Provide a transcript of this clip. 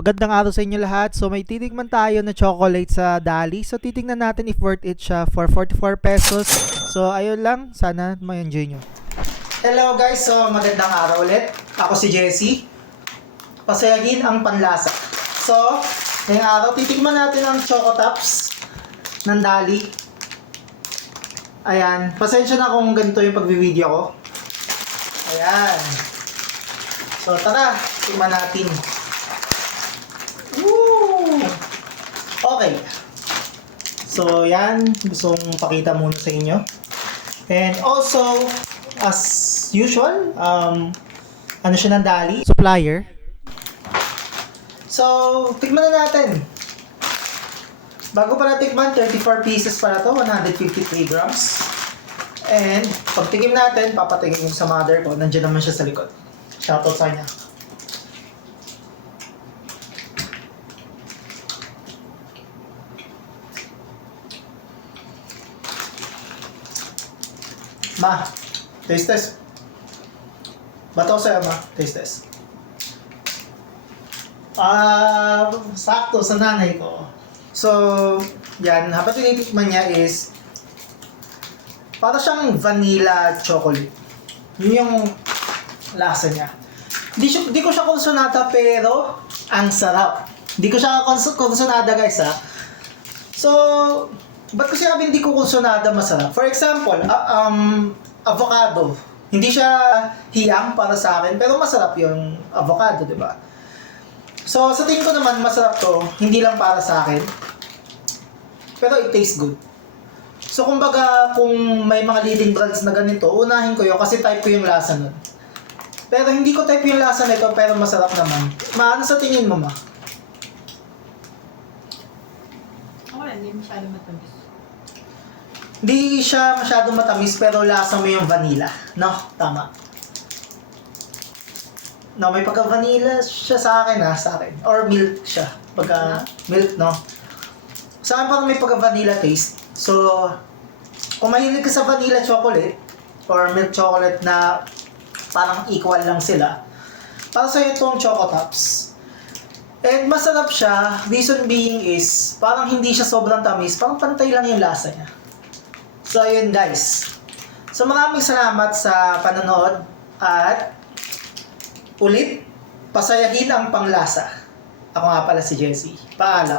Magandang araw sa inyo lahat. So may titigman tayo na chocolate sa Dali. So titignan natin if worth it siya for 44 pesos. So ayun lang, sana ma-enjoy nyo. Hello guys, so magandang araw ulit. Ako si Jesse. Pasayahin ang panlasa. So, ngayong araw, titigman natin ang Choco Tops ng Dali. Ayan, pasensya na kung ganito yung pagbi-video ko. Ayan. So tara, tignan natin. Woo! Okay. So, yan. Gusto kong pakita muna sa inyo. And also, as usual, ano siya ng Dali? Supplier. So, tikman na natin. Bago pa natikman, 34 pieces para to, 153 grams. And, pag tingin natin, papatingin yung sa mother ko. Nandiyan naman siya sa likod. Shoutout sa kanya. Ma, taste test. Bato sa'yo, ma. Taste test. Sakto sa nanay ko. So, yan. Habang tinitikman niya is para siyang vanilla chocolate. Yun yung lasa niya. Di ko siya konsonada pero ang sarap. Di ko siya konsonada guys ha. So, ba't ko sinabi hindi ko konsonada masarap? For example, avocado. Hindi siya hiyang para sa akin, pero masarap yung avocado, di ba? So, sa tingin ko naman, masarap to. Hindi lang para sa akin. Pero it tastes good. So, kumbaga, kung may mga leading brands na ganito, unahin ko yun kasi type ko yung lasa nun. Pero hindi ko type yung lasa nito, pero masarap naman. Ano sa tingin mo, ma? Wala, hindi masyado matamis. Hindi siya masyadong matamis pero lasa mo yung vanilla. No? Tama. No, may pagka-vanilla siya sa akin sa akin. Or milk siya. Milk, no? Sa akin parang may pagka-vanilla taste. So, kung mahilig ka sa vanilla chocolate or milk chocolate na parang equal lang sila, para sa'yo itong Choco Tops. And masarap siya, reason being is, parang hindi siya sobrang tamis, parang pantay lang yung lasa niya. So, ayun guys. So, maraming salamat sa panonood at ulit, pasayahin ang panglasa. Ako nga pala si Jessie. Paalam.